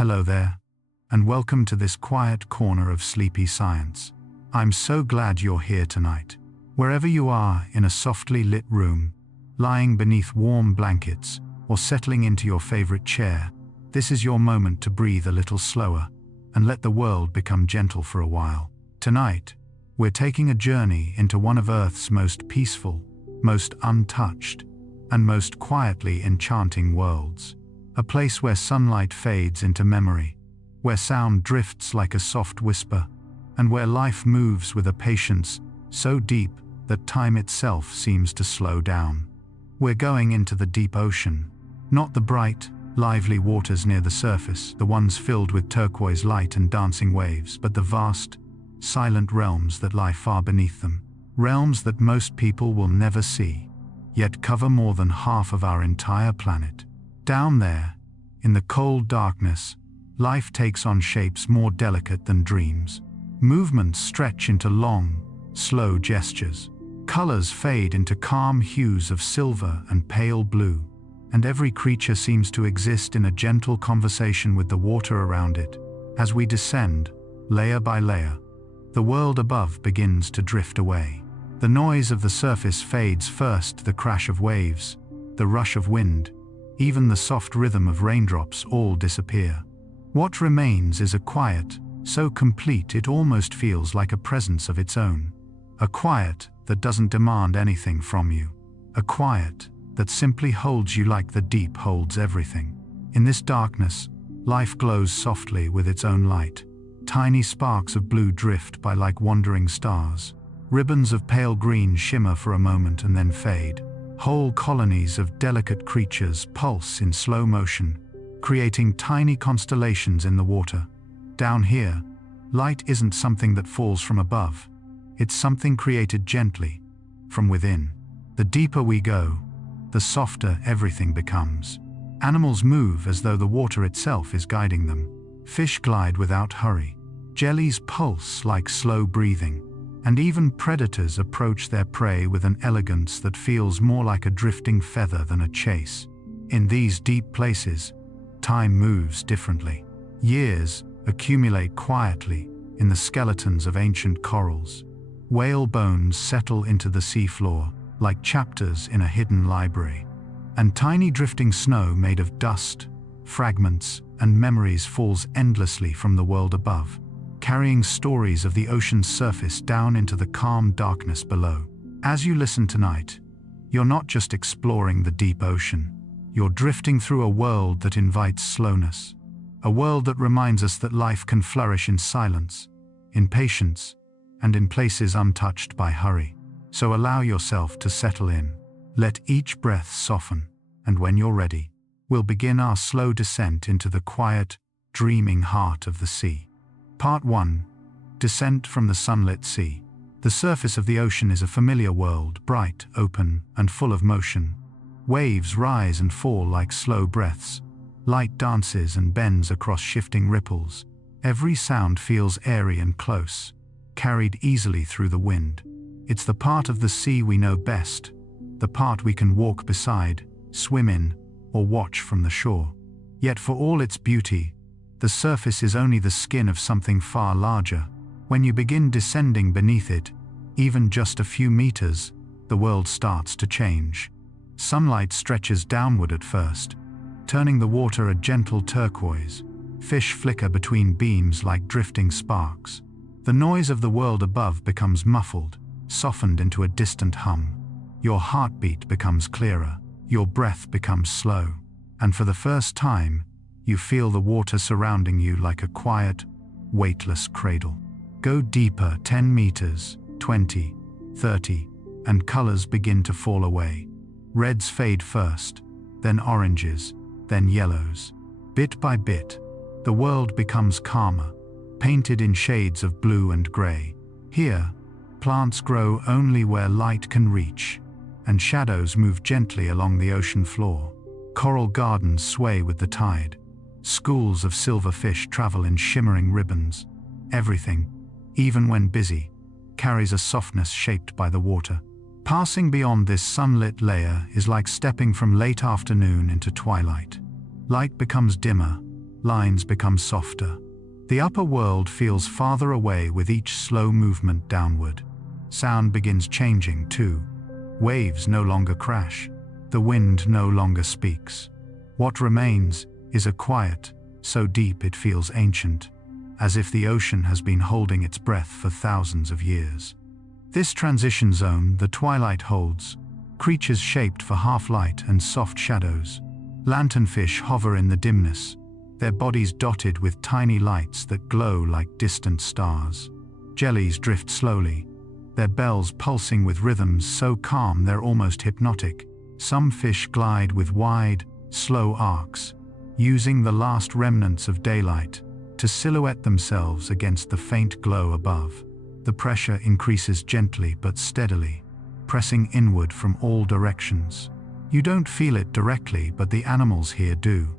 Hello there, and welcome to this quiet corner of sleepy science. I'm so glad you're here tonight. Wherever you are, in a softly lit room, lying beneath warm blankets, or settling into your favorite chair, this is your moment to breathe a little slower and let the world become gentle for a while. Tonight, we're taking a journey into one of Earth's most peaceful, most untouched, and most quietly enchanting worlds. A place where sunlight fades into memory, where sound drifts like a soft whisper, and where life moves with a patience so deep that time itself seems to slow down. We're going into the deep ocean, not the bright, lively waters near the surface, the ones filled with turquoise light and dancing waves, but the vast, silent realms that lie far beneath them. Realms that most people will never see, yet cover more than half of our entire planet. Down there, in the cold darkness, life takes on shapes more delicate than dreams. Movements stretch into long, slow gestures. Colors fade into calm hues of silver and pale blue, and every creature seems to exist in a gentle conversation with the water around it. As we descend, layer by layer, the world above begins to drift away. The noise of the surface fades first, the crash of waves, the rush of wind, even the soft rhythm of raindrops all disappear. What remains is a quiet, so complete it almost feels like a presence of its own. A quiet that doesn't demand anything from you. A quiet that simply holds you like the deep holds everything. In this darkness, life glows softly with its own light. Tiny sparks of blue drift by like wandering stars. Ribbons of pale green shimmer for a moment and then fade. Whole colonies of delicate creatures pulse in slow motion, creating tiny constellations in the water. Down here, light isn't something that falls from above. It's something created gently, from within. The deeper we go, the softer everything becomes. Animals move as though the water itself is guiding them. Fish glide without hurry. Jellies pulse like slow breathing. And even predators approach their prey with an elegance that feels more like a drifting feather than a chase. In these deep places, time moves differently. Years accumulate quietly in the skeletons of ancient corals. Whale bones settle into the seafloor like chapters in a hidden library. And tiny drifting snow made of dust, fragments, and memories falls endlessly from the world above, carrying stories of the ocean's surface down into the calm darkness below. As you listen tonight, you're not just exploring the deep ocean. You're drifting through a world that invites slowness. A world that reminds us that life can flourish in silence, in patience, and in places untouched by hurry. So allow yourself to settle in. Let each breath soften, and when you're ready, we'll begin our slow descent into the quiet, dreaming heart of the sea. Part 1. Descent from the sunlit sea. The surface of the ocean is a familiar world, bright, open, and full of motion. Waves rise and fall like slow breaths. Light dances and bends across shifting ripples. Every sound feels airy and close, carried easily through the wind. It's the part of the sea we know best, the part we can walk beside, swim in, or watch from the shore. Yet for all its beauty, the surface is only the skin of something far larger. When you begin descending beneath it, even just a few meters, the world starts to change. Sunlight stretches downward at first, turning the water a gentle turquoise. Fish flicker between beams like drifting sparks. The noise of the world above becomes muffled, softened into a distant hum. Your heartbeat becomes clearer, your breath becomes slow, and for the first time, you feel the water surrounding you like a quiet, weightless cradle. Go deeper, 10 meters, 20, 30, and colors begin to fall away. Reds fade first, then oranges, then yellows. Bit by bit, the world becomes calmer, painted in shades of blue and gray. Here, plants grow only where light can reach, and shadows move gently along the ocean floor. Coral gardens sway with the tide. Schools of silver fish travel in shimmering ribbons. Everything, even when busy, carries a softness shaped by the water. Passing beyond this sunlit layer is like stepping from late afternoon into twilight. Light becomes dimmer, lines become softer. The upper world feels farther away with each slow movement downward. Sound begins changing too. Waves no longer crash. The wind no longer speaks. What remains is a quiet, so deep it feels ancient, as if the ocean has been holding its breath for thousands of years. This transition zone the twilight holds, creatures shaped for half-light and soft shadows. Lanternfish hover in the dimness, their bodies dotted with tiny lights that glow like distant stars. Jellies drift slowly, their bells pulsing with rhythms so calm they're almost hypnotic. Some fish glide with wide, slow arcs, using the last remnants of daylight to silhouette themselves against the faint glow above. The pressure increases gently but steadily, pressing inward from all directions. You don't feel it directly, but the animals here do.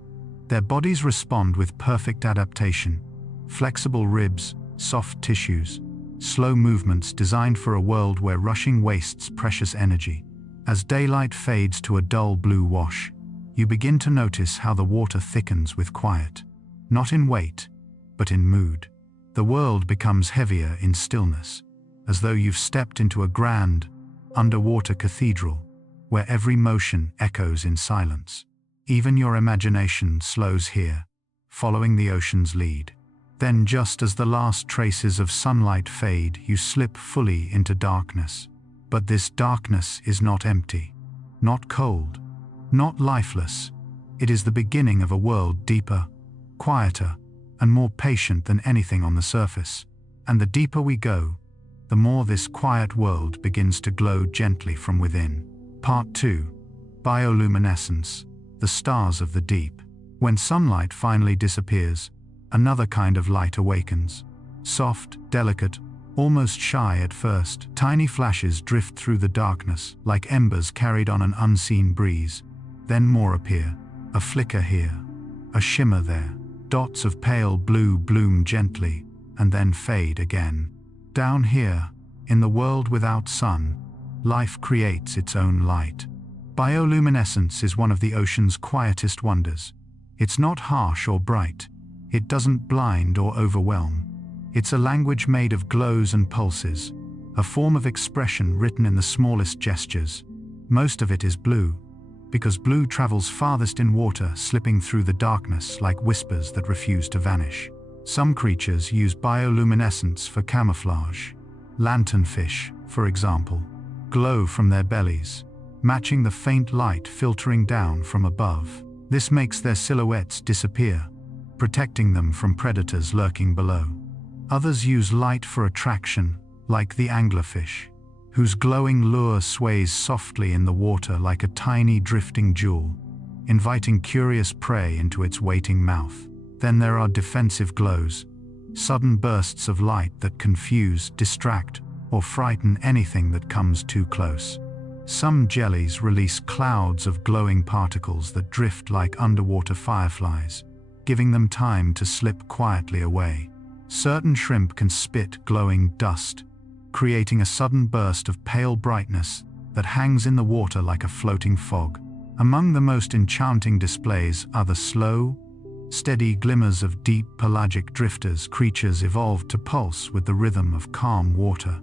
Their bodies respond with perfect adaptation. Flexible ribs, soft tissues, slow movements designed for a world where rushing wastes precious energy. As daylight fades to a dull blue wash, you begin to notice how the water thickens with quiet. Not in weight, but in mood. The world becomes heavier in stillness, as though you've stepped into a grand, underwater cathedral, where every motion echoes in silence. Even your imagination slows here, following the ocean's lead. Then, just as the last traces of sunlight fade, you slip fully into darkness. But this darkness is not empty, not cold, not lifeless. It is the beginning of a world deeper, quieter, and more patient than anything on the surface. And the deeper we go, the more this quiet world begins to glow gently from within. Part 2. Bioluminescence, the stars of the deep. When sunlight finally disappears, another kind of light awakens. Soft, delicate, almost shy at first, tiny flashes drift through the darkness like embers carried on an unseen breeze. Then more appear, a flicker here, a shimmer there. Dots of pale blue bloom gently, and then fade again. Down here, in the world without sun, life creates its own light. Bioluminescence is one of the ocean's quietest wonders. It's not harsh or bright. It doesn't blind or overwhelm. It's a language made of glows and pulses, a form of expression written in the smallest gestures. Most of it is blue, because blue travels farthest in water, slipping through the darkness like whispers that refuse to vanish. Some creatures use bioluminescence for camouflage. Lanternfish, for example, glow from their bellies, matching the faint light filtering down from above. This makes their silhouettes disappear, protecting them from predators lurking below. Others use light for attraction, like the anglerfish, whose glowing lure sways softly in the water like a tiny drifting jewel, inviting curious prey into its waiting mouth. Then there are defensive glows, sudden bursts of light that confuse, distract, or frighten anything that comes too close. Some jellies release clouds of glowing particles that drift like underwater fireflies, giving them time to slip quietly away. Certain shrimp can spit glowing dust, creating a sudden burst of pale brightness that hangs in the water like a floating fog. Among the most enchanting displays are the slow, steady glimmers of deep pelagic drifters, creatures evolved to pulse with the rhythm of calm water.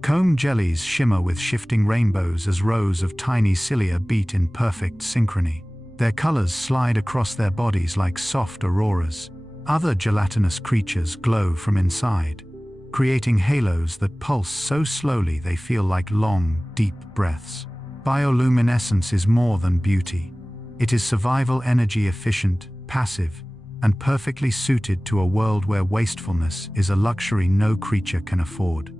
Comb jellies shimmer with shifting rainbows as rows of tiny cilia beat in perfect synchrony. Their colors slide across their bodies like soft auroras. Other gelatinous creatures glow from inside, creating halos that pulse so slowly they feel like long, deep breaths. Bioluminescence is more than beauty. It is survival energy, efficient, passive, and perfectly suited to a world where wastefulness is a luxury no creature can afford.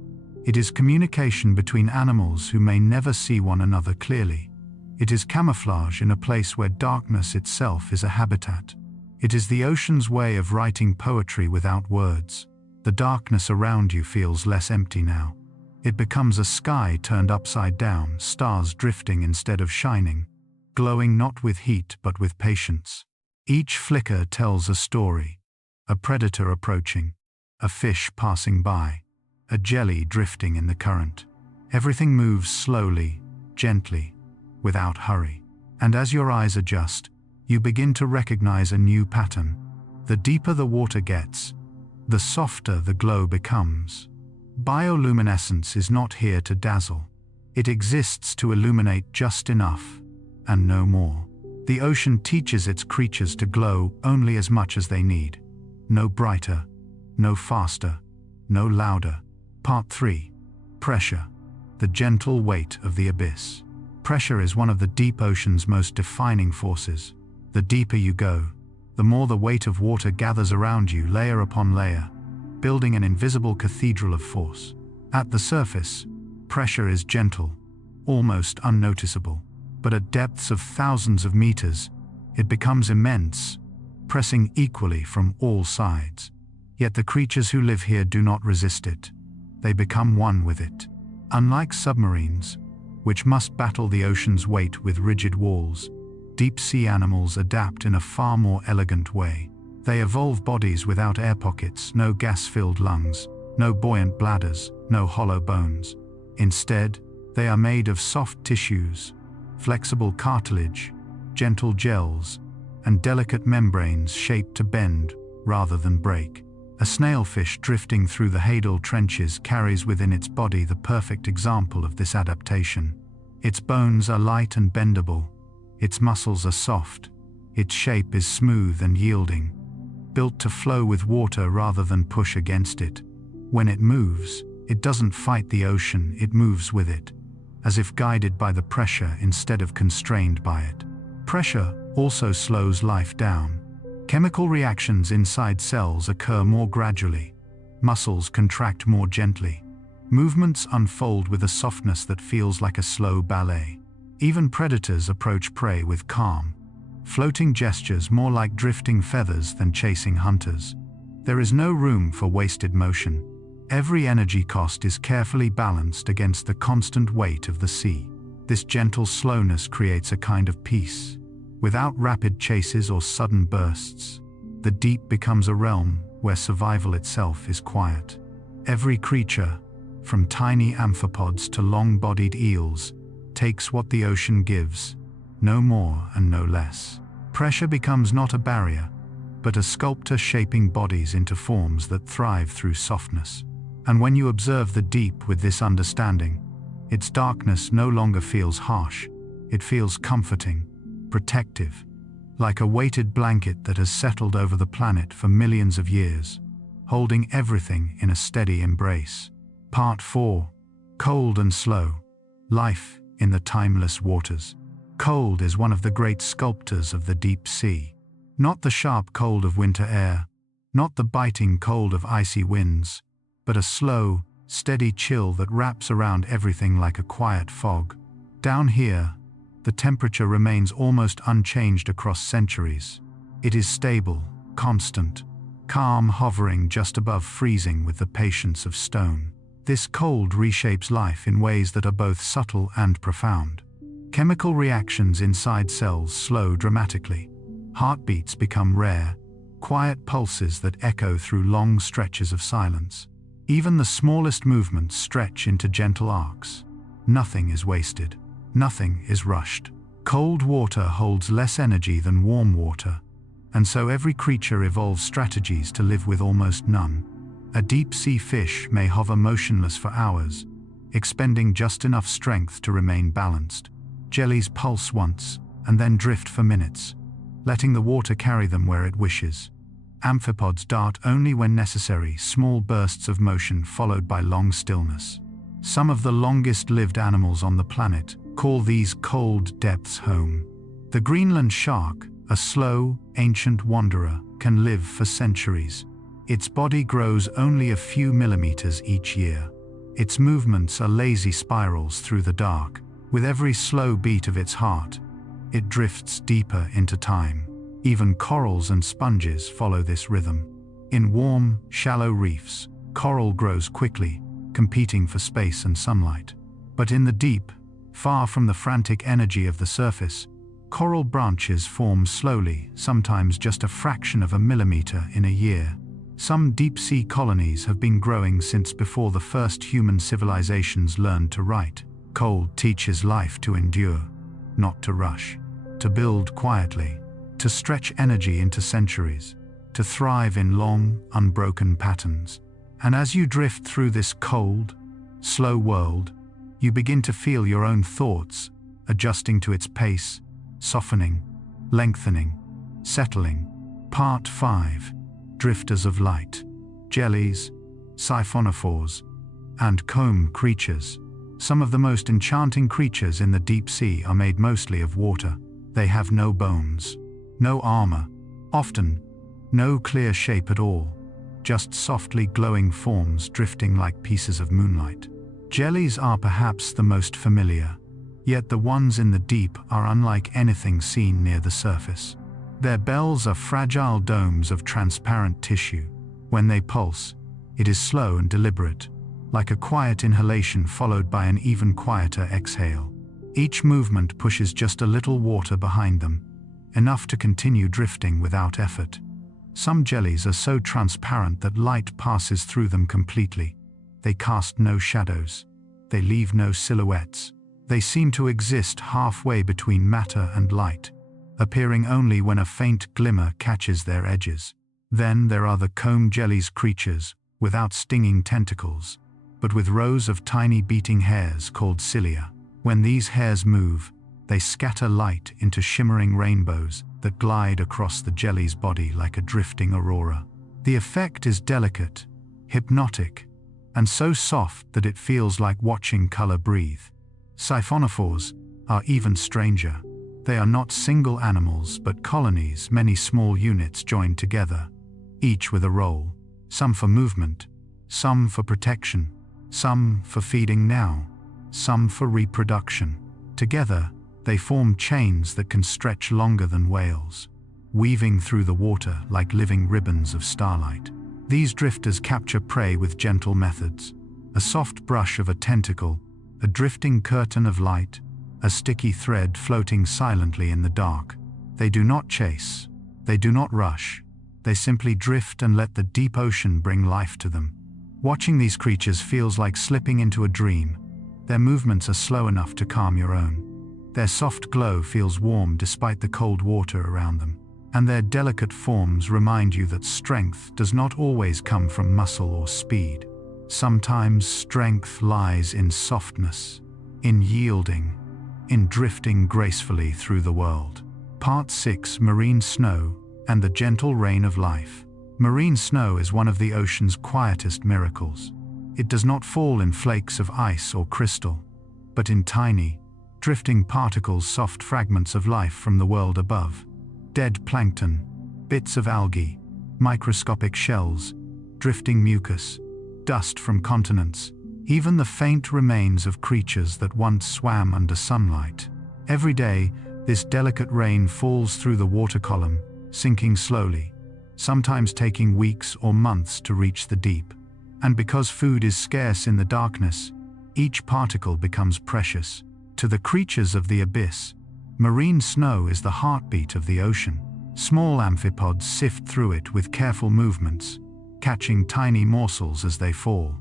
It is communication between animals who may never see one another clearly. It is camouflage in a place where darkness itself is a habitat. It is the ocean's way of writing poetry without words. The darkness around you feels less empty now. It becomes a sky turned upside down, stars drifting instead of shining, glowing not with heat but with patience. Each flicker tells a story: a predator approaching, a fish passing by, a jelly drifting in the current. Everything moves slowly, gently, without hurry. And as your eyes adjust, you begin to recognize a new pattern. The deeper the water gets, the softer the glow becomes. Bioluminescence is not here to dazzle. It exists to illuminate just enough, and no more. The ocean teaches its creatures to glow only as much as they need. No brighter, no faster, no louder. Part 3. Pressure. The gentle weight of the abyss. Pressure is one of the deep ocean's most defining forces. The deeper you go, the more the weight of water gathers around you layer upon layer, building an invisible cathedral of force. At the surface, pressure is gentle, almost unnoticeable. But at depths of thousands of meters, it becomes immense, pressing equally from all sides. Yet the creatures who live here do not resist it. They become one with it. Unlike submarines, which must battle the ocean's weight with rigid walls, deep-sea animals adapt in a far more elegant way. They evolve bodies without air pockets, no gas-filled lungs, no buoyant bladders, no hollow bones. Instead, they are made of soft tissues, flexible cartilage, gentle gels, and delicate membranes shaped to bend rather than break. A snailfish drifting through the hadal trenches carries within its body the perfect example of this adaptation. Its bones are light and bendable, its muscles are soft, its shape is smooth and yielding, built to flow with water rather than push against it. When it moves, it doesn't fight the ocean, it moves with it, as if guided by the pressure instead of constrained by it. Pressure also slows life down. Chemical reactions inside cells occur more gradually. Muscles contract more gently. Movements unfold with a softness that feels like a slow ballet. Even predators approach prey with calm, floating gestures more like drifting feathers than chasing hunters. There is no room for wasted motion. Every energy cost is carefully balanced against the constant weight of the sea. This gentle slowness creates a kind of peace. Without rapid chases or sudden bursts, the deep becomes a realm where survival itself is quiet. Every creature, from tiny amphipods to long-bodied eels, takes what the ocean gives, no more and no less. Pressure becomes not a barrier, but a sculptor shaping bodies into forms that thrive through softness. And when you observe the deep with this understanding, its darkness no longer feels harsh. It feels comforting, protective, like a weighted blanket that has settled over the planet for millions of years, holding everything in a steady embrace. Part 4. Cold and slow. Life in the timeless waters. Cold is one of the great sculptors of the deep sea. Not the sharp cold of winter air, not the biting cold of icy winds, but a slow, steady chill that wraps around everything like a quiet fog. Down here, the temperature remains almost unchanged across centuries. It is stable, constant, calm, hovering just above freezing with the patience of stone. This cold reshapes life in ways that are both subtle and profound. Chemical reactions inside cells slow dramatically. Heartbeats become rare, quiet pulses that echo through long stretches of silence. Even the smallest movements stretch into gentle arcs. Nothing is wasted. Nothing is rushed. Cold water holds less energy than warm water, and so every creature evolves strategies to live with almost none. A deep-sea fish may hover motionless for hours, expending just enough strength to remain balanced. Jellies pulse once, and then drift for minutes, letting the water carry them where it wishes. Amphipods dart only when necessary, small bursts of motion followed by long stillness. Some of the longest-lived animals on the planet call these cold depths home. The Greenland shark, a slow, ancient wanderer, can live for centuries. Its body grows only a few millimeters each year. Its movements are lazy spirals through the dark. With every slow beat of its heart, it drifts deeper into time. Even corals and sponges follow this rhythm. In warm, shallow reefs, coral grows quickly, competing for space and sunlight. But in the deep, far from the frantic energy of the surface, coral branches form slowly, sometimes just a fraction of a millimeter in a year. Some deep-sea colonies have been growing since before the first human civilizations learned to write. Cold teaches life to endure, not to rush, to build quietly, to stretch energy into centuries, to thrive in long, unbroken patterns. And as you drift through this cold, slow world, you begin to feel your own thoughts adjusting to its pace, softening, lengthening, settling. Part 5. Drifters of light. Jellies, siphonophores, and comb creatures. Some of the most enchanting creatures in the deep sea are made mostly of water. They have no bones, no armor, often no clear shape at all, just softly glowing forms drifting like pieces of moonlight. Jellies are perhaps the most familiar, yet the ones in the deep are unlike anything seen near the surface. Their bells are fragile domes of transparent tissue. When they pulse, it is slow and deliberate, like a quiet inhalation followed by an even quieter exhale. Each movement pushes just a little water behind them, enough to continue drifting without effort. Some jellies are so transparent that light passes through them completely. They cast no shadows. They leave no silhouettes. They seem to exist halfway between matter and light, appearing only when a faint glimmer catches their edges. Then there are the comb jellies, creatures without stinging tentacles, but with rows of tiny beating hairs called cilia. When these hairs move, they scatter light into shimmering rainbows that glide across the jelly's body like a drifting aurora. The effect is delicate, hypnotic, and so soft that it feels like watching color breathe. Siphonophores are even stranger. They are not single animals but colonies, many small units joined together, each with a role, some for movement, some for protection, some for feeding now, some for reproduction. Together, they form chains that can stretch longer than whales, weaving through the water like living ribbons of starlight. These drifters capture prey with gentle methods: a soft brush of a tentacle, a drifting curtain of light, a sticky thread floating silently in the dark. They do not chase, they do not rush, they simply drift and let the deep ocean bring life to them. Watching these creatures feels like slipping into a dream. Their movements are slow enough to calm your own. Their soft glow feels warm despite the cold water around them. And their delicate forms remind you that strength does not always come from muscle or speed. Sometimes strength lies in softness, in yielding, in drifting gracefully through the world. Part 6. Marine snow and the gentle rain of life. Marine snow is one of the ocean's quietest miracles. It does not fall in flakes of ice or crystal, but in tiny, drifting particles, soft fragments of life from the world above. Dead plankton, bits of algae, microscopic shells, drifting mucus, dust from continents, even the faint remains of creatures that once swam under sunlight. Every day, this delicate rain falls through the water column, sinking slowly, sometimes taking weeks or months to reach the deep. And because food is scarce in the darkness, each particle becomes precious. To the creatures of the abyss, marine snow is the heartbeat of the ocean. Small amphipods sift through it with careful movements, catching tiny morsels as they fall.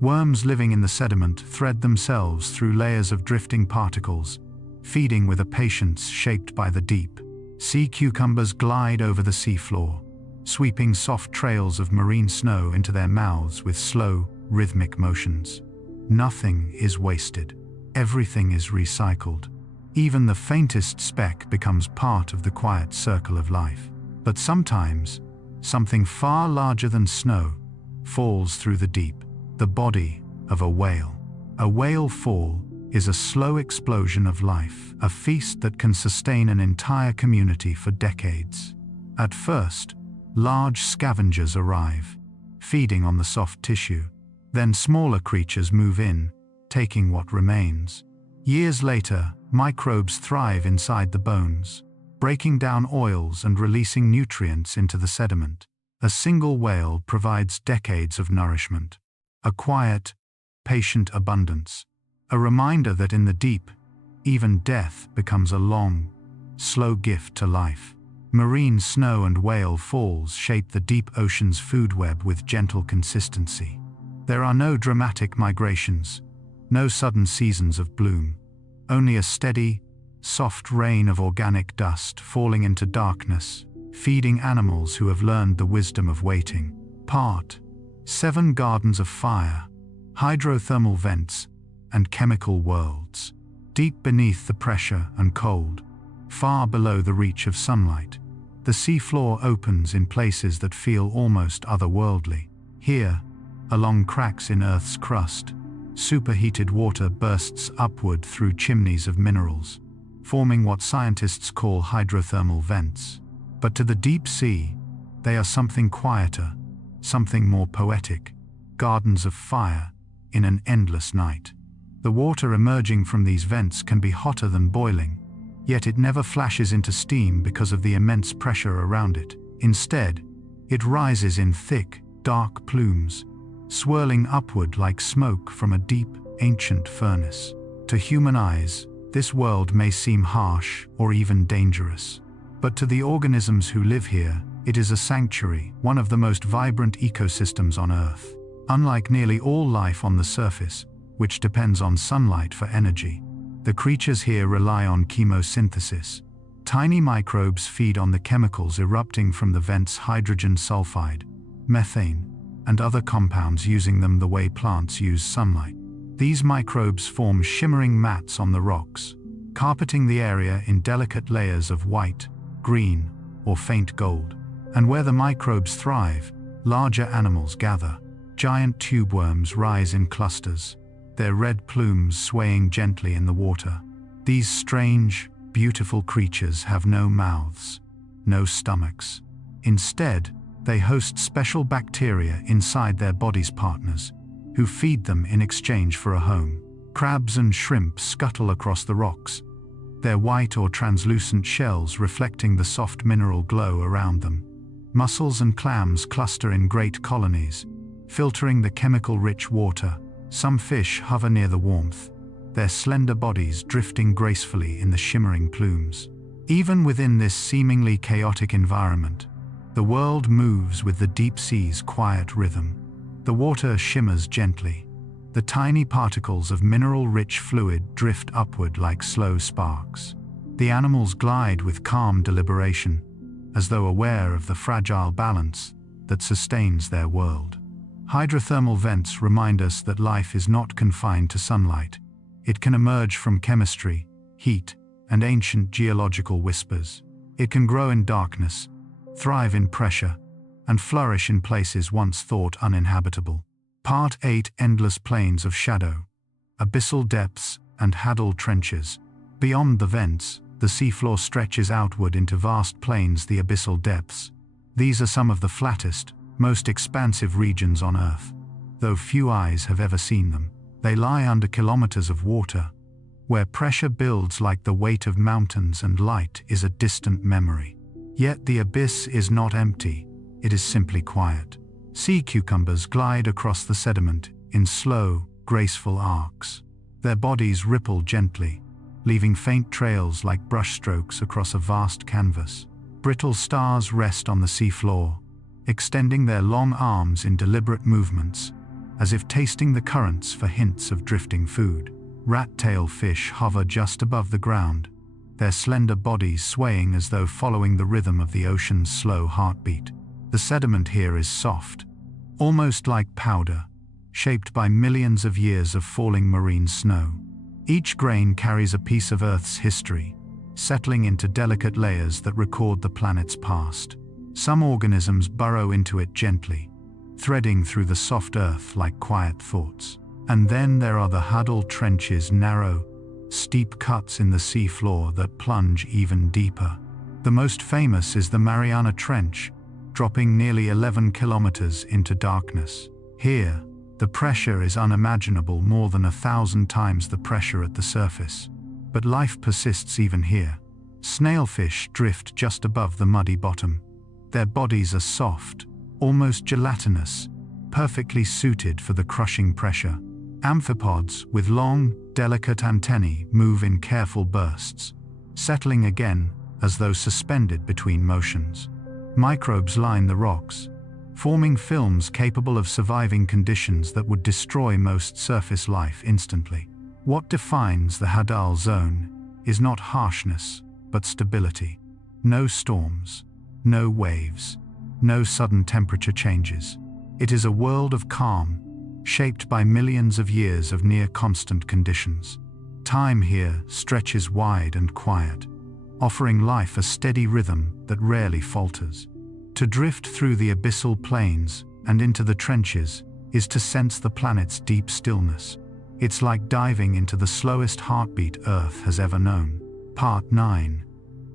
Worms living in the sediment thread themselves through layers of drifting particles, feeding with a patience shaped by the deep. Sea cucumbers glide over the seafloor, sweeping soft trails of marine snow into their mouths with slow, rhythmic motions. Nothing is wasted. Everything is recycled. Even the faintest speck becomes part of the quiet circle of life. But sometimes, something far larger than snow falls through the deep. The body of a whale. A whale fall is a slow explosion of life, a feast that can sustain an entire community for decades. At first, large scavengers arrive, feeding on the soft tissue. Then smaller creatures move in, taking what remains. Years later, microbes thrive inside the bones, breaking down oils and releasing nutrients into the sediment. A single whale provides decades of nourishment, a quiet, patient abundance, a reminder that in the deep, even death becomes a long, slow gift to life. Marine snow and whale falls shape the deep ocean's food web with gentle consistency. There are no dramatic migrations, no sudden seasons of bloom, only a steady, soft rain of organic dust falling into darkness, feeding animals who have learned the wisdom of waiting. Part 7. Gardens of fire, hydrothermal vents, and chemical worlds. Deep beneath the pressure and cold, far below the reach of sunlight, the seafloor opens in places that feel almost otherworldly. Here, along cracks in Earth's crust, superheated water bursts upward through chimneys of minerals, forming what scientists call hydrothermal vents. But to the deep sea, they are something quieter, something more poetic, gardens of fire in an endless night. The water emerging from these vents can be hotter than boiling, yet it never flashes into steam because of the immense pressure around it. Instead, it rises in thick, dark plumes, swirling upward like smoke from a deep, ancient furnace. To human eyes, this world may seem harsh or even dangerous. But to the organisms who live here, it is a sanctuary, one of the most vibrant ecosystems on Earth. Unlike nearly all life on the surface, which depends on sunlight for energy, the creatures here rely on chemosynthesis. Tiny microbes feed on the chemicals erupting from the vents: hydrogen sulfide, methane, and other compounds, using them the way plants use sunlight. These microbes form shimmering mats on the rocks, carpeting the area in delicate layers of white, green, or faint gold. And where the microbes thrive, larger animals gather. Giant tube worms rise in clusters, their red plumes swaying gently in the water. These strange, beautiful creatures have no mouths, no stomachs. Instead, they host special bacteria inside their bodies' partners, who feed them in exchange for a home. Crabs and shrimp scuttle across the rocks, their white or translucent shells reflecting the soft mineral glow around them. Mussels and clams cluster in great colonies, filtering the chemical-rich water. Some fish hover near the warmth, their slender bodies drifting gracefully in the shimmering plumes. Even within this seemingly chaotic environment, the world moves with the deep sea's quiet rhythm. The water shimmers gently. The tiny particles of mineral-rich fluid drift upward like slow sparks. The animals glide with calm deliberation, as though aware of the fragile balance that sustains their world. Hydrothermal vents remind us that life is not confined to sunlight. It can emerge from chemistry, heat, and ancient geological whispers. It can grow in darkness, thrive in pressure, and flourish in places once thought uninhabitable. Part 8. Endless plains of shadow, abyssal depths, and hadal trenches. Beyond the vents, the seafloor stretches outward into vast plains, the abyssal depths. These are some of the flattest, most expansive regions on Earth. Though few eyes have ever seen them, they lie under kilometers of water, where pressure builds like the weight of mountains and light is a distant memory. Yet the abyss is not empty, it is simply quiet. Sea cucumbers glide across the sediment in slow, graceful arcs. Their bodies ripple gently, leaving faint trails like brushstrokes across a vast canvas. Brittle stars rest on the seafloor, extending their long arms in deliberate movements, as if tasting the currents for hints of drifting food. Rat-tail fish hover just above the ground, their slender bodies swaying as though following the rhythm of the ocean's slow heartbeat. The sediment here is soft, almost like powder, shaped by millions of years of falling marine snow. Each grain carries a piece of Earth's history, settling into delicate layers that record the planet's past. Some organisms burrow into it gently, threading through the soft earth like quiet thoughts. And then there are the hadal trenches, narrow, steep cuts in the seafloor that plunge even deeper. The most famous is the Mariana Trench, dropping nearly 11 kilometers into darkness. Here, the pressure is unimaginable, more than 1,000 times the pressure at the surface. But life persists even here. Snailfish drift just above the muddy bottom. Their bodies are soft, almost gelatinous, perfectly suited for the crushing pressure. Amphipods, with long, delicate antennae, move in careful bursts, settling again as though suspended between motions. Microbes line the rocks, forming films capable of surviving conditions that would destroy most surface life instantly. What defines the hadal zone is not harshness, but stability. No storms, no waves, no sudden temperature changes. It is a world of calm, shaped by millions of years of near-constant conditions. Time here stretches wide and quiet, offering life a steady rhythm that rarely falters. To drift through the abyssal plains and into the trenches is to sense the planet's deep stillness. It's like diving into the slowest heartbeat Earth has ever known. Part 9.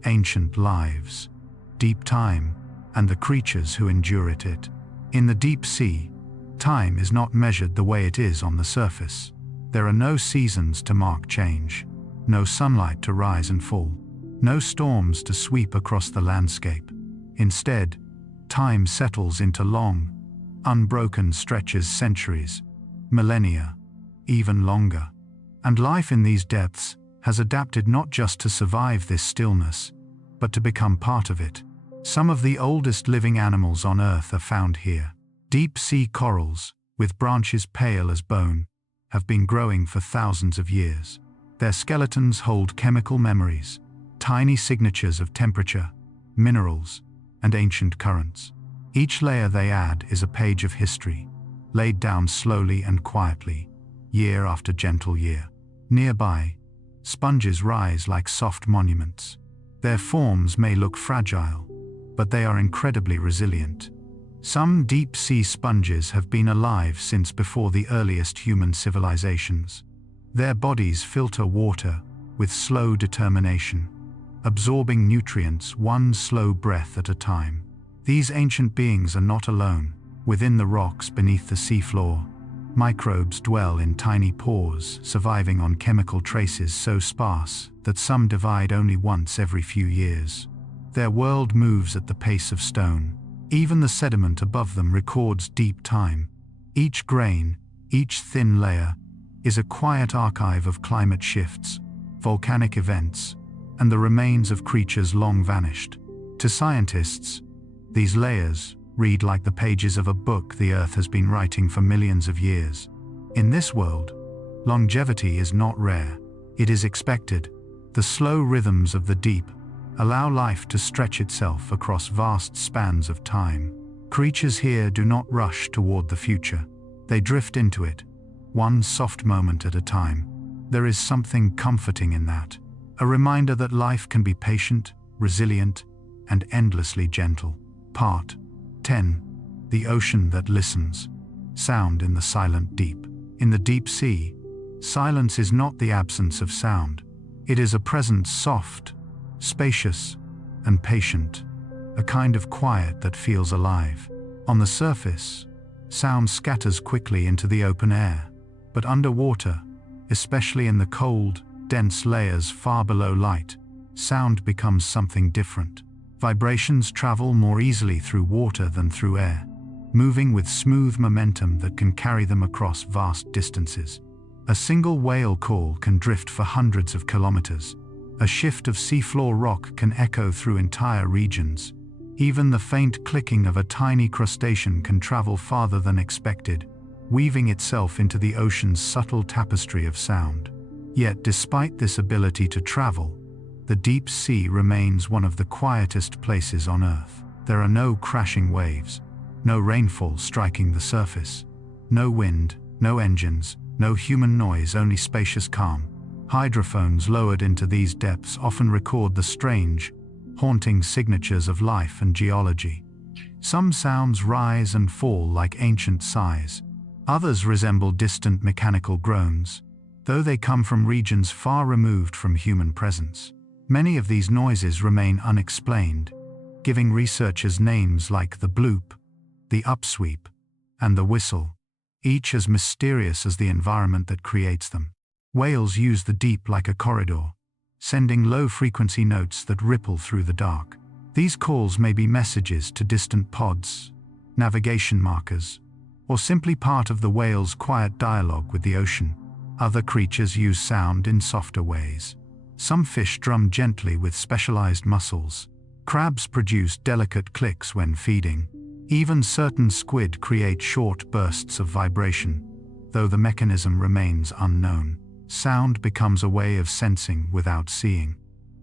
Ancient Lives, Deep Time, and the Creatures Who Endure it. In the deep sea, time is not measured the way it is on the surface. There are no seasons to mark change, no sunlight to rise and fall, no storms to sweep across the landscape. Instead, time settles into long, unbroken stretches, centuries, millennia, even longer. And life in these depths has adapted not just to survive this stillness, but to become part of it. Some of the oldest living animals on Earth are found here. Deep-sea corals, with branches pale as bone, have been growing for thousands of years. Their skeletons hold chemical memories, tiny signatures of temperature, minerals, and ancient currents. Each layer they add is a page of history, laid down slowly and quietly, year after gentle year. Nearby, sponges rise like soft monuments. Their forms may look fragile, but they are incredibly resilient. Some deep-sea sponges have been alive since before the earliest human civilizations. Their bodies filter water with slow determination, absorbing nutrients one slow breath at a time. These ancient beings are not alone. Within the rocks beneath the seafloor, microbes dwell in tiny pores, surviving on chemical traces so sparse that some divide only once every few years. Their world moves at the pace of stone. Even the sediment above them records deep time. Each grain, each thin layer, is a quiet archive of climate shifts, volcanic events, and the remains of creatures long vanished. To scientists, these layers read like the pages of a book the Earth has been writing for millions of years. In this world, longevity is not rare. It is expected. The slow rhythms of the deep allow life to stretch itself across vast spans of time. Creatures here do not rush toward the future. They drift into it, one soft moment at a time. There is something comforting in that, a reminder that life can be patient, resilient, and endlessly gentle. Part 10. The Ocean That Listens. Sound in the Silent Deep. In the deep sea, silence is not the absence of sound. It is a presence soft, spacious, and patient, a kind of quiet that feels alive. On the surface, sound scatters quickly into the open air, but underwater, especially in the cold, dense layers far below light, sound becomes something different. Vibrations travel more easily through water than through air, moving with smooth momentum that can carry them across vast distances. A single whale call can drift for hundreds of kilometers. A shift of seafloor rock can echo through entire regions. Even the faint clicking of a tiny crustacean can travel farther than expected, weaving itself into the ocean's subtle tapestry of sound. Yet despite this ability to travel, the deep sea remains one of the quietest places on Earth. There are no crashing waves, no rainfall striking the surface, no wind, no engines, no human noise, only spacious calm. Hydrophones lowered into these depths often record the strange, haunting signatures of life and geology. Some sounds rise and fall like ancient sighs. Others resemble distant mechanical groans, though they come from regions far removed from human presence. Many of these noises remain unexplained, giving researchers names like the bloop, the upsweep, and the whistle, each as mysterious as the environment that creates them. Whales use the deep like a corridor, sending low-frequency notes that ripple through the dark. These calls may be messages to distant pods, navigation markers, or simply part of the whale's quiet dialogue with the ocean. Other creatures use sound in softer ways. Some fish drum gently with specialized muscles. Crabs produce delicate clicks when feeding. Even certain squid create short bursts of vibration, though the mechanism remains unknown. Sound becomes a way of sensing without seeing,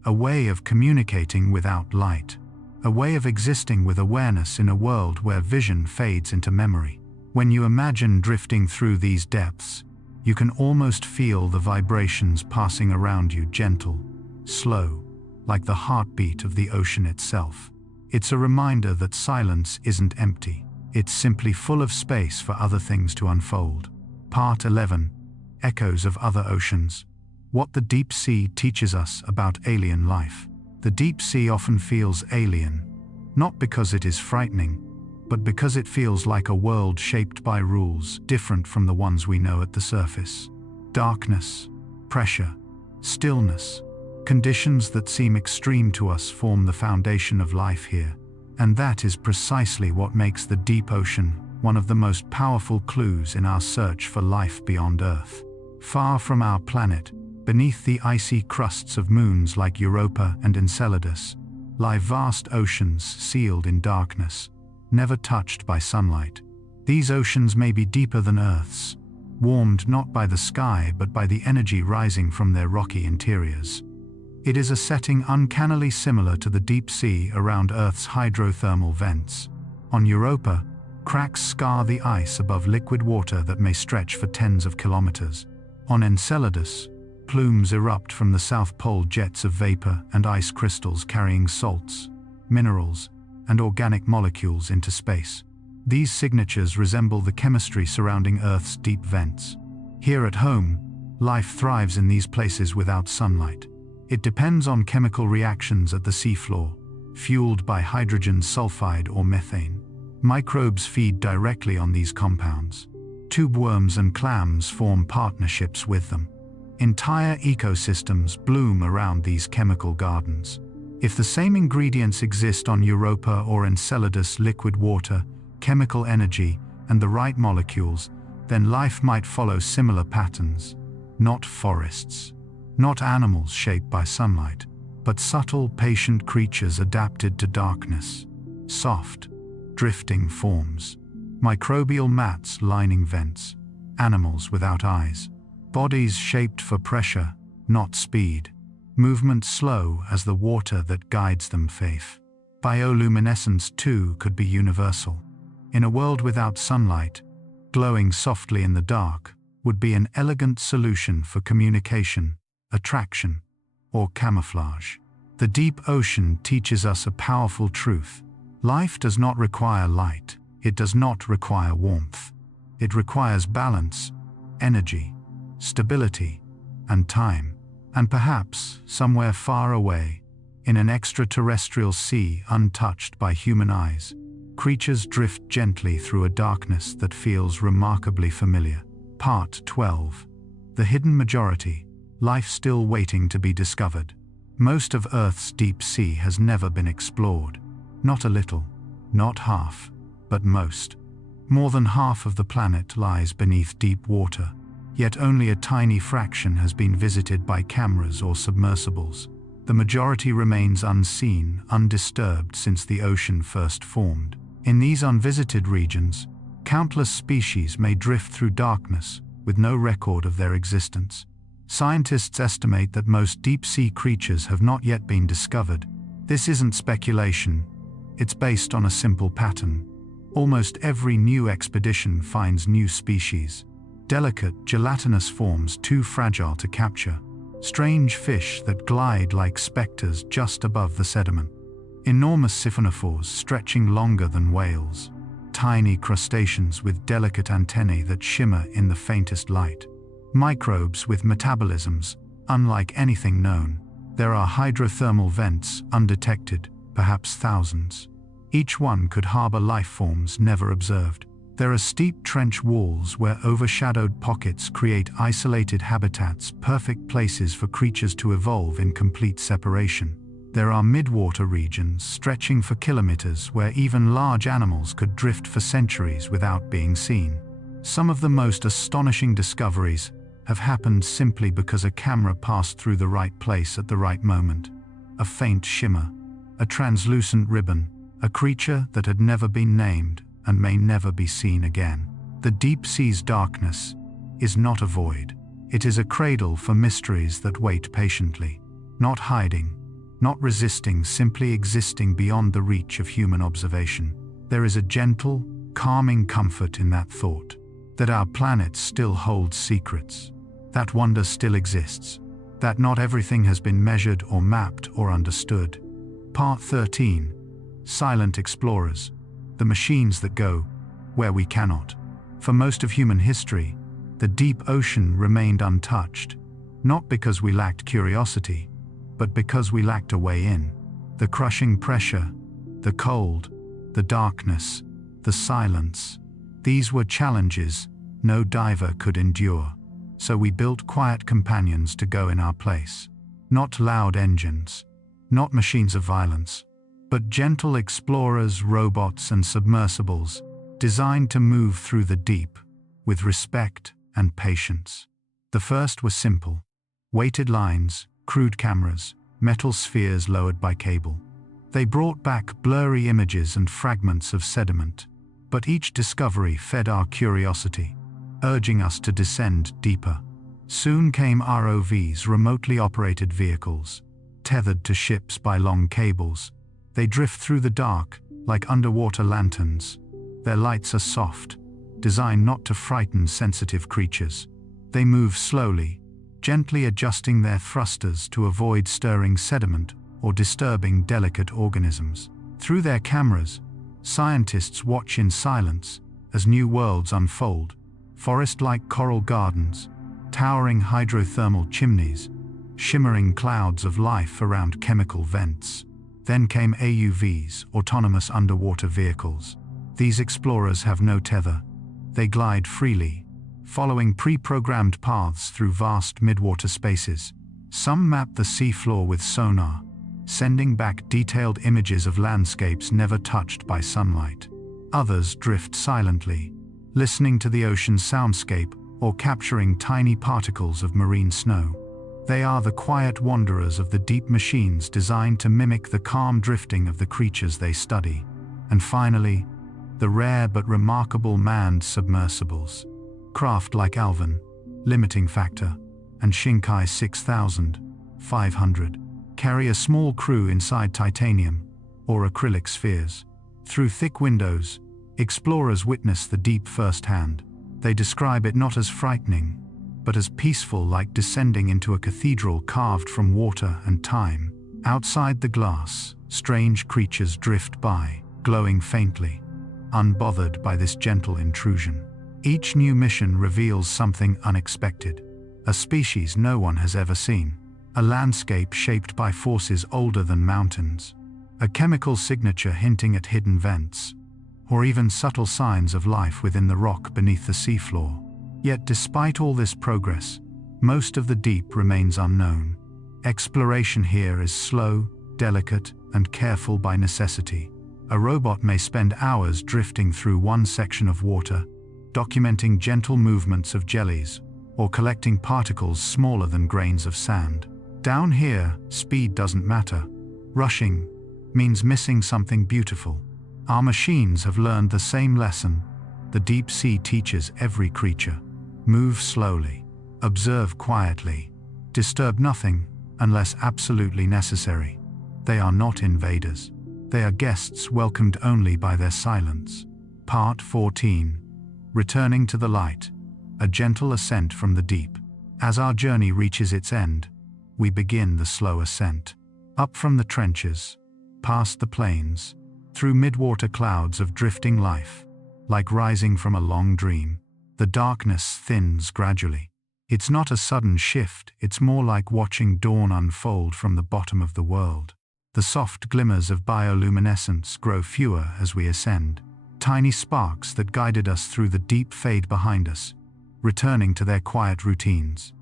a way of communicating without light. a way of existing with awareness in a world where vision fades into memory. When you imagine drifting through these depths, you can almost feel the vibrations passing around you, gentle, slow, like the heartbeat of the ocean itself. It's a reminder that silence isn't empty. It's simply full of space for other things to unfold. Part 11. Echoes of Other Oceans. What the deep sea teaches us about alien life. The deep sea often feels alien, not because it is frightening, but because it feels like a world shaped by rules different from the ones we know at the surface. Darkness, pressure, stillness, conditions that seem extreme to us form the foundation of life here. And that is precisely what makes the deep ocean one of the most powerful clues in our search for life beyond Earth. Far from our planet, beneath the icy crusts of moons like Europa and Enceladus, lie vast oceans sealed in darkness, never touched by sunlight. These oceans may be deeper than Earth's, warmed not by the sky but by the energy rising from their rocky interiors. It is a setting uncannily similar to the deep sea around Earth's hydrothermal vents. On Europa, cracks scar the ice above liquid water that may stretch for tens of kilometers. On Enceladus, plumes erupt from the South Pole, jets of vapor and ice crystals carrying salts, minerals, and organic molecules into space. These signatures resemble the chemistry surrounding Earth's deep vents. Here at home, life thrives in these places without sunlight. It depends on chemical reactions at the seafloor, fueled by hydrogen sulfide or methane. Microbes feed directly on these compounds. Tube worms and clams form partnerships with them. Entire ecosystems bloom around these chemical gardens. If the same ingredients exist on Europa or Enceladus, liquid water, chemical energy, and the right molecules, then life might follow similar patterns. Not forests, not animals shaped by sunlight, but subtle, patient creatures adapted to darkness. Soft, drifting forms. Microbial mats lining vents. Animals without eyes. Bodies shaped for pressure, not speed. Movement slow as the water that guides them faith. Bioluminescence too could be universal. In a world without sunlight, glowing softly in the dark would be an elegant solution for communication, attraction, or camouflage. The deep ocean teaches us a powerful truth. Life does not require light. It does not require warmth. It requires balance, energy, stability, and time. And perhaps, somewhere far away, in an extraterrestrial sea untouched by human eyes, creatures drift gently through a darkness that feels remarkably familiar. Part 12. The Hidden Majority. Life still waiting to be discovered. Most of Earth's deep sea has never been explored. Not a little, not half, but most. More than half of the planet lies beneath deep water, yet only a tiny fraction has been visited by cameras or submersibles. The majority remains unseen, undisturbed since the ocean first formed. In these unvisited regions, countless species may drift through darkness with no record of their existence. Scientists estimate that most deep-sea creatures have not yet been discovered. This isn't speculation, it's based on a simple pattern. Almost every new expedition finds new species. Delicate, gelatinous forms too fragile to capture. Strange fish that glide like specters just above the sediment. Enormous siphonophores stretching longer than whales. Tiny crustaceans with delicate antennae that shimmer in the faintest light. Microbes with metabolisms, unlike anything known. There are hydrothermal vents, undetected, perhaps thousands. Each one could harbor life forms never observed. There are steep trench walls where overshadowed pockets create isolated habitats, perfect places for creatures to evolve in complete separation. There are midwater regions stretching for kilometers where even large animals could drift for centuries without being seen. Some of the most astonishing discoveries have happened simply because a camera passed through the right place at the right moment. A faint shimmer, a translucent ribbon, a creature that had never been named and may never be seen again. The deep sea's darkness is not a void. It is a cradle for mysteries that wait patiently, not hiding, not resisting, simply existing beyond the reach of human observation. There is a gentle, calming comfort in that thought, that our planet still holds secrets, that wonder still exists, that not everything has been measured or mapped or understood. Part 13. Silent Explorers. The machines that go where we cannot. For most of human history, the deep ocean remained untouched, not because we lacked curiosity, but because we lacked a way in. The crushing pressure, the cold, the darkness, the silence. These were challenges no diver could endure. So we built quiet companions to go in our place. Not loud engines, not machines of violence, but gentle explorers, robots, and submersibles, designed to move through the deep with respect and patience. The first was simple: weighted lines, crude cameras, metal spheres lowered by cable. They brought back blurry images and fragments of sediment, but each discovery fed our curiosity, urging us to descend deeper. Soon came ROVs, remotely operated vehicles, tethered to ships by long cables. They drift through the dark like underwater lanterns. Their lights are soft, designed not to frighten sensitive creatures. They move slowly, gently adjusting their thrusters to avoid stirring sediment or disturbing delicate organisms. Through their cameras, scientists watch in silence as new worlds unfold. Forest-like coral gardens, towering hydrothermal chimneys, shimmering clouds of life around chemical vents. Then came AUVs, autonomous underwater vehicles. These explorers have no tether. They glide freely, following pre-programmed paths through vast midwater spaces. Some map the seafloor with sonar, sending back detailed images of landscapes never touched by sunlight. Others drift silently, listening to the ocean's soundscape or capturing tiny particles of marine snow. They are the quiet wanderers of the deep machines designed to mimic the calm drifting of the creatures they study. And finally, the rare but remarkable manned submersibles. Craft like Alvin, Limiting Factor, and Shinkai 6500 carry a small crew inside titanium or acrylic spheres. Through thick windows, explorers witness the deep firsthand. They describe it not as frightening, but as peaceful, like descending into a cathedral carved from water and time. Outside the glass, strange creatures drift by, glowing faintly, unbothered by this gentle intrusion. Each new mission reveals something unexpected, a species no one has ever seen, a landscape shaped by forces older than mountains, a chemical signature hinting at hidden vents, or even subtle signs of life within the rock beneath the seafloor. Yet despite all this progress, most of the deep remains unknown. Exploration here is slow, delicate, and careful by necessity. A robot may spend hours drifting through one section of water, documenting gentle movements of jellies, or collecting particles smaller than grains of sand. Down here, speed doesn't matter. Rushing means missing something beautiful. Our machines have learned the same lesson. The deep sea teaches every creature. Move slowly. Observe quietly. Disturb nothing unless absolutely necessary. They are not invaders. They are guests welcomed only by their silence. Part 14. Returning to the light. A gentle ascent from the deep. As our journey reaches its end, we begin the slow ascent. Up from the trenches, past the plains, through midwater clouds of drifting life. Like rising from a long dream, the darkness thins gradually. It's not a sudden shift, it's more like watching dawn unfold from the bottom of the world. The soft glimmers of bioluminescence grow fewer as we ascend. Tiny sparks that guided us through the deep fade behind us, returning to their quiet routines.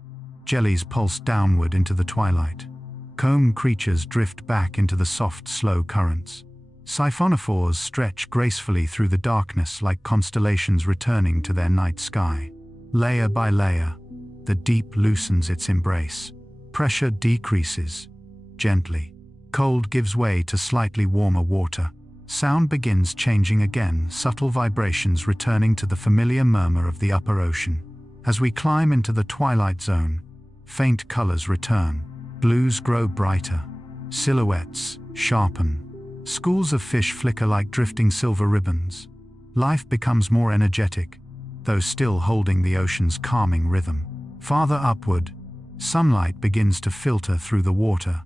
Jellies pulse downward into the twilight. Comb creatures drift back into the soft, slow currents. Siphonophores stretch gracefully through the darkness like constellations returning to their night sky. Layer by layer, the deep loosens its embrace. Pressure decreases, gently. Cold gives way to slightly warmer water. Sound begins changing again, subtle vibrations returning to the familiar murmur of the upper ocean. As we climb into the twilight zone, faint colors return. Blues grow brighter. Silhouettes sharpen. Schools of fish flicker like drifting silver ribbons. Life becomes more energetic, though still holding the ocean's calming rhythm. Farther upward, sunlight begins to filter through the water.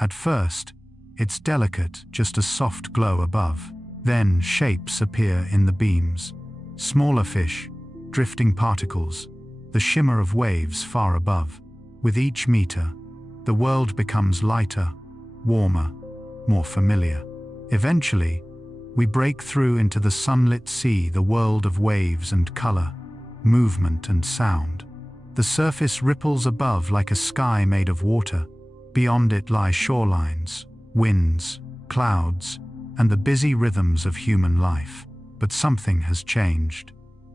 At first, it's delicate, just a soft glow above. Then shapes appear in the beams. Smaller fish, drifting particles, the shimmer of waves far above. With each meter, the world becomes lighter, warmer, more familiar. Eventually, we break through into the sunlit sea, the world of waves and color, movement and sound. The surface ripples above like a sky made of water. Beyond it lie shorelines, winds, clouds, and the busy rhythms of human life. But something has changed.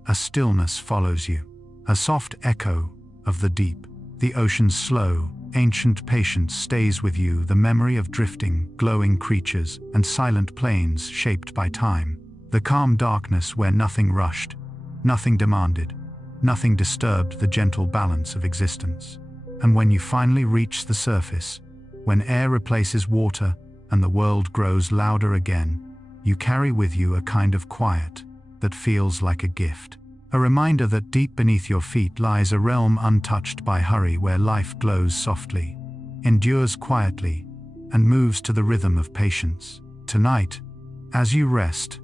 A stillness follows you, a soft echo of the deep. The ocean's slow, ancient patience stays with you, the memory of drifting, glowing creatures and silent plains shaped by time. The calm darkness where nothing rushed, nothing demanded, nothing disturbed the gentle balance of existence. And when you finally reach the surface, when air replaces water and the world grows louder again, you carry with you a kind of quiet that feels like a gift. A reminder that deep beneath your feet lies a realm untouched by hurry, where life glows softly, endures quietly, and moves to the rhythm of patience. Tonight, as you rest,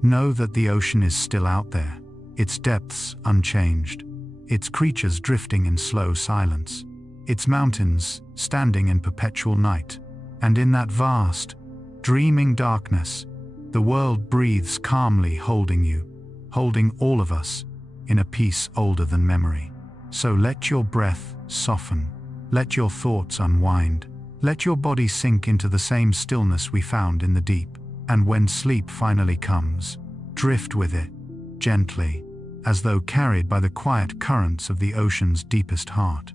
know that the ocean is still out there, its depths unchanged, its creatures drifting in slow silence, its mountains standing in perpetual night. And in that vast, dreaming darkness, the world breathes calmly, holding you, holding all of us, in a peace older than memory. So let your breath soften, let your thoughts unwind, let your body sink into the same stillness we found in the deep. And when sleep finally comes, drift with it, gently, as though carried by the quiet currents of the ocean's deepest heart.